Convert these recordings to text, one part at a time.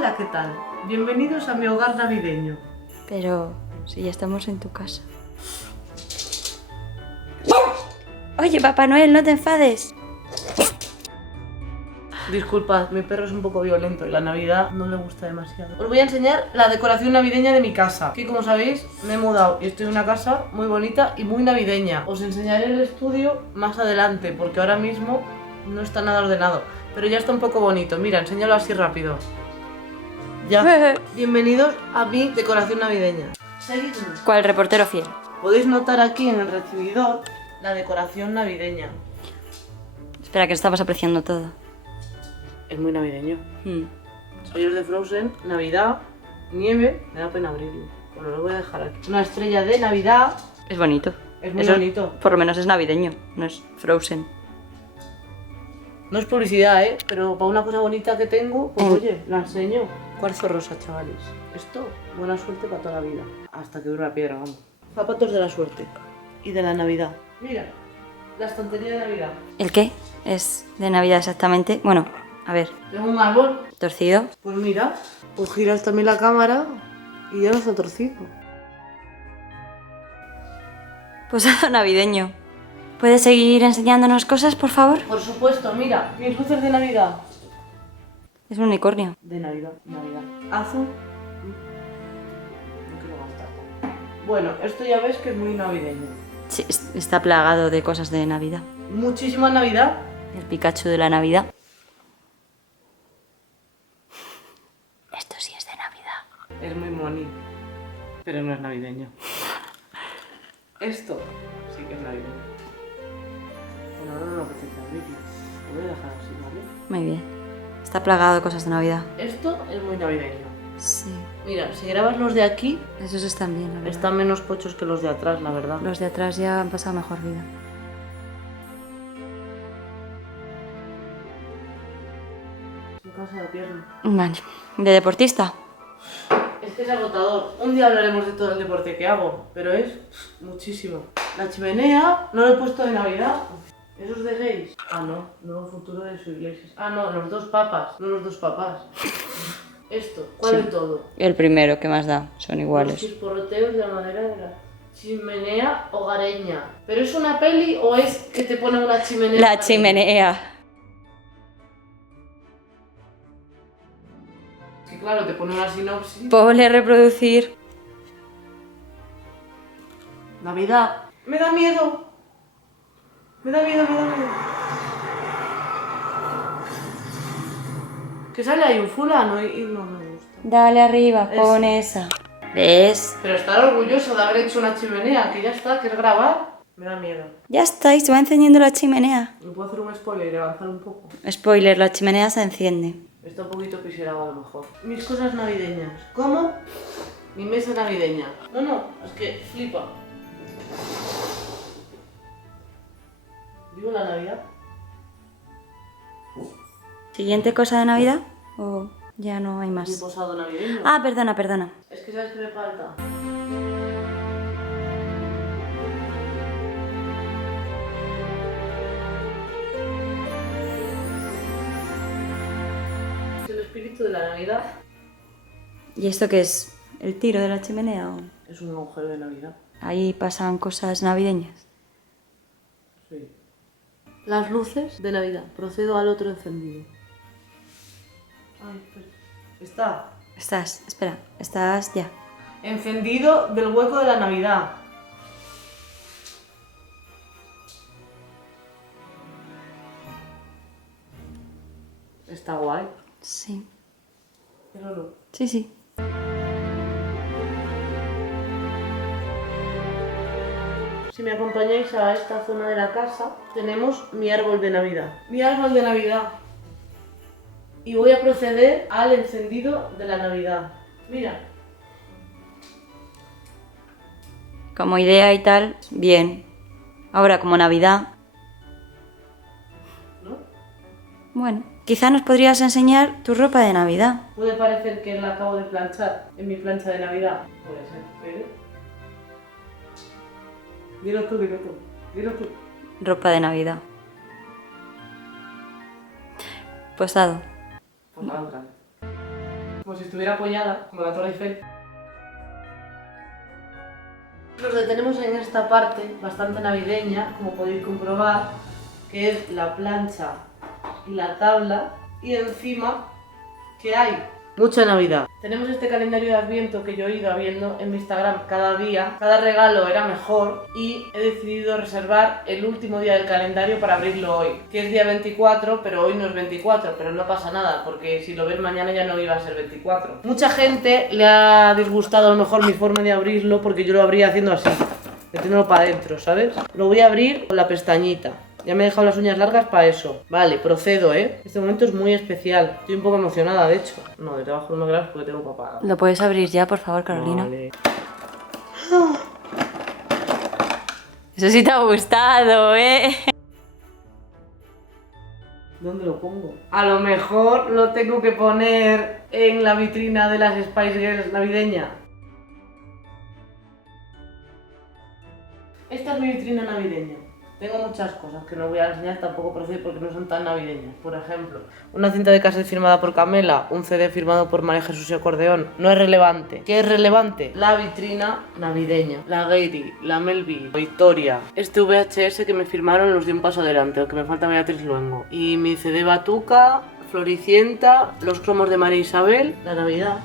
Hola, ¿qué tal? Bienvenidos a mi hogar navideño. Pero si ya estamos en tu casa. Oye, Papá Noel, no te enfades. Disculpad, mi perro es un poco violento y la Navidad no le gusta demasiado. Os voy a enseñar la decoración navideña de mi casa. Que como sabéis, me he mudado y estoy en una casa muy bonita y muy navideña. Os enseñaré el estudio más adelante porque ahora mismo no está nada ordenado. Pero ya está un poco bonito. Mira, enséñalo así rápido. Ya. Bienvenidos a mi decoración navideña. Seguidme. ¿Cuál reportero fiel? Podéis notar aquí en el recibidor la decoración navideña. Espera, que estamos apreciando todo. Es muy navideño. Sellos de Frozen, Navidad, nieve. Me da pena abrirlo, pero lo voy a dejar aquí. Una estrella de Navidad. Es bonito. Es muy bonito. Por lo menos es navideño, no es Frozen. No es publicidad, pero para una cosa bonita que tengo, pues oye, la enseño. Cuarzo rosa, chavales. Esto, buena suerte para toda la vida. Hasta que dure la piedra, vamos. Zapatos de la suerte. Y de la Navidad. Mira, la estantería de Navidad. ¿El qué? Es de Navidad exactamente. Bueno, a ver. Tengo un árbol. ¿Torcido? Pues mira, pues giras también la cámara y ya no está torcido. Pues algo navideño. ¿Puedes seguir enseñándonos cosas, por favor? Por supuesto, mira, mis luces de Navidad. Es un unicornio. De Navidad, Navidad. Azul. No quiero gastar. Bueno, esto ya ves que es muy navideño. Sí, está plagado de cosas de Navidad. Muchísima Navidad. El Pikachu de la Navidad. Esto sí es de Navidad. Es muy moni, pero no es navideño. Esto sí que es navideño. Bueno, ahora no lo apetece abrirlo. Lo voy a dejar así, ¿vale? Muy bien. Está plagado de cosas de Navidad. Esto es muy navideño. Sí. Mira, si grabas los de aquí, Esos están bien, la verdad. están menos pochos que los de atrás, la verdad. Los de atrás ya han pasado mejor vida. Me cansa la pierna. Vale. ¿De deportista? Es que es agotador. Un día hablaremos de todo el deporte que hago, pero es muchísimo. La chimenea no lo he puesto de Navidad. ¿Esos de gays? Ah, no. Nuevo futuro de su iglesia. Ah, no, los dos papas. No los dos papás. Esto. ¿Cuál Sí. de todo? El primero, ¿qué más da? Son Los iguales. chisporroteos de la madera de la chimenea hogareña. ¿Pero es una peli o es que te ponen una chimenea? La chimenea. Que claro, te pone una sinopsis. Ponle reproducir. Navidad. Me da miedo. Me da miedo, me da miedo. Que sale ahí un fulano y no me gusta. Dale arriba, Eso. pon esa. ¿Ves? Pero estar orgulloso de haber hecho una chimenea, que ya está, que es grabar. Me da miedo. Ya está, y se va encendiendo la chimenea. ¿Me puedo hacer un spoiler y avanzar un poco? Spoiler, la chimenea se enciende. Está un poquito piserado a lo mejor. Mis cosas navideñas. ¿Cómo? Mi mesa navideña. No, es que flipa. ¿Vivo la Navidad? ¿Siguiente cosa de Navidad? ¿O ya no hay Mi más? posado navideño. Ah, perdona. Es que ¿sabes qué me falta? Es el espíritu de la Navidad. ¿Y esto qué es? ¿El tiro de la chimenea? ¿O Es un agujero de Navidad. ahí pasan cosas navideñas? Sí. Las luces de Navidad. Procedo al otro encendido. Ay, espera. Estás ya. Encendido del hueco de la Navidad. Está guay. Sí. Pero no. Sí. Si me acompañáis a esta zona de la casa, tenemos mi árbol de Navidad. Mi árbol de Navidad. Y voy a proceder al encendido de la Navidad. Mira. Como idea y tal, bien. Ahora, como Navidad, ¿No? bueno, quizá nos podrías enseñar tu ropa de Navidad. Puede parecer que la acabo de planchar en mi plancha de Navidad. Puede ser, pero... Dilo tú. Ropa de Navidad. Posado. Pues nada, otra vez. como si estuviera apoyada, como la Torre Eiffel. Nos detenemos en esta parte bastante navideña, como podéis comprobar, que es la plancha y la tabla, y encima, ¿qué hay? Mucha Navidad. Tenemos este calendario de Adviento que yo he ido viendo en mi Instagram cada día. Cada regalo era mejor y he decidido reservar el último día del calendario para abrirlo hoy, que es día 24, pero hoy no es 24, pero no pasa nada, porque si lo ves mañana ya no iba a ser 24. Mucha gente le ha disgustado a lo mejor mi forma de abrirlo porque yo lo abría haciendo así, metiéndolo para adentro, ¿sabes? Lo voy a abrir con la pestañita. Ya me he dejado las uñas largas para eso. Vale, procedo, ¿eh? Este momento es muy especial. Estoy un poco emocionada, de hecho. No, de debajo no me grabas porque tengo papá. ¿Lo puedes abrir ya, por favor, Carolina? Vale. Eso sí te ha gustado, ¿eh? ¿Dónde lo pongo? A lo mejor lo tengo que poner en la vitrina de las Spice Girls navideña. Esta es mi vitrina navideña. Tengo muchas cosas que no voy a enseñar, tampoco procede porque no son tan navideñas. Por ejemplo, una cinta de cassette firmada por Camela, un CD firmado por María Jesús y Acordeón. No es relevante. ¿Qué es relevante? La vitrina navideña. La Gairy, la Melby, Victoria. Este VHS que me firmaron los de Un Paso Adelante, que me falta Beatriz Luengo. Y mi CD Batuca, Floricienta, los cromos de María Isabel, la Navidad.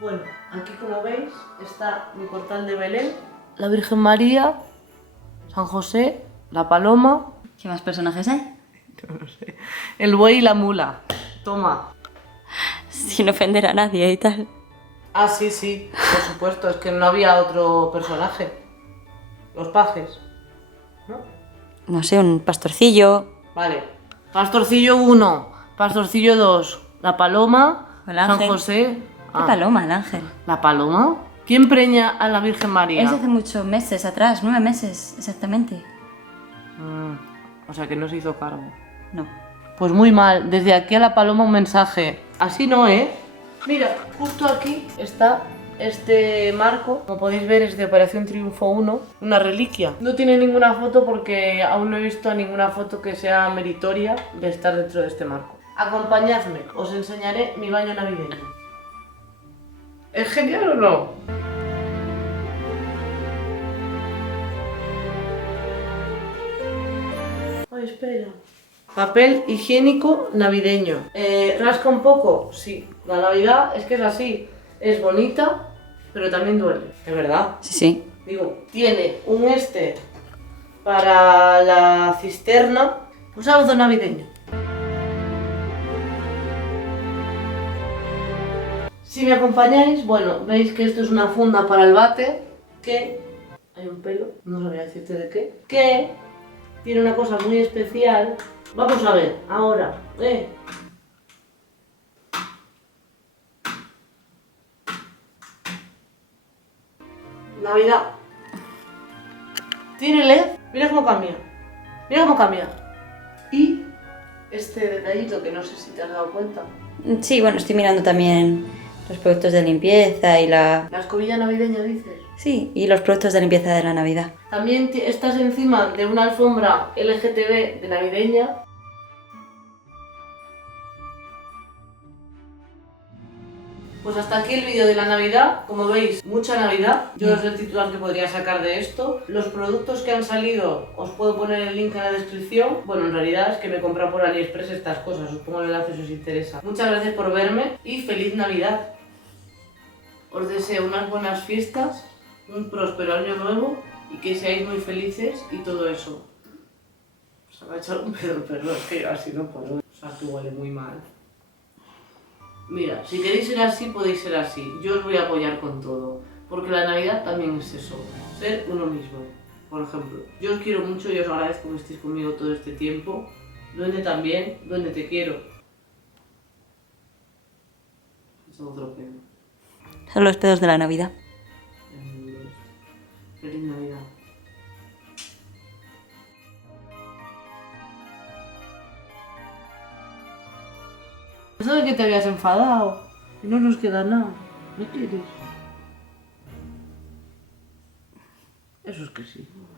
Bueno, aquí como veis está mi portal de Belén, la Virgen María, San José, la Paloma. ¿Qué más personajes hay? No lo sé. El buey y la mula. Toma. Sin ofender a nadie y tal. Ah, sí, por supuesto, es que no había otro personaje. Los pajes, ¿no? No sé, un pastorcillo. Vale. Pastorcillo 1, Pastorcillo 2, la Paloma, El San ángel. José. ¿Qué paloma, el ángel? ¿La Paloma? ¿Quién preña a la Virgen María? Es hace muchos meses atrás, 9 meses exactamente. O sea que no se hizo cargo. No. Pues muy mal, desde aquí a la Paloma un mensaje. Así no, ¿eh? Mira, justo aquí está este marco. Como podéis ver es de Operación Triunfo 1, una reliquia. No tiene ninguna foto porque aún no he visto ninguna foto que sea meritoria de estar dentro de este marco. Acompañadme, os enseñaré mi baño navideño. ¿Es genial o no? Ay, espera. Papel higiénico navideño. ¿Rasca un poco? Sí. La Navidad es que es así. Es bonita, pero también duele. ¿Es verdad? Sí, sí. Digo, tiene un para la cisterna. Un sábado navideño. Si me acompañáis, bueno, veis que esto es una funda para el váter, que hay un pelo, no sabía decirte de qué, que tiene una cosa muy especial. Vamos a ver, ahora, Navidad. Tiene LED, mira cómo cambia, mira cómo cambia. Y este detallito que no sé si te has dado cuenta. Sí, bueno, estoy mirando también los productos de limpieza y la... La escobilla navideña, dices. Sí, y los productos de limpieza de la Navidad. También estás encima de una alfombra LGTB de navideña. Pues hasta aquí el vídeo de la Navidad. Como veis, mucha Navidad. Yo es el titular que podría sacar de esto. Los productos que han salido os puedo poner el link en la descripción. Bueno, en realidad es que me he comprado por AliExpress estas cosas. Os pongo el enlace si os interesa. Muchas gracias por verme y feliz Navidad. Os deseo unas buenas fiestas, un próspero año nuevo y que seáis muy felices y todo eso. Se me ha echado un pedo, perdón, es que así no puedo. O sea, que huele muy mal. Mira, si queréis ser así, podéis ser así. Yo os voy a apoyar con todo. Porque la Navidad también es eso, ser uno mismo. Por ejemplo, yo os quiero mucho y os agradezco que estéis conmigo todo este tiempo. Duende también, Duende te quiero. Es otro pedo. Son los pedos de la Navidad. Feliz Navidad. Eso de que te habías enfadado. Y no nos queda nada. ¿No quieres? Eso es que sí.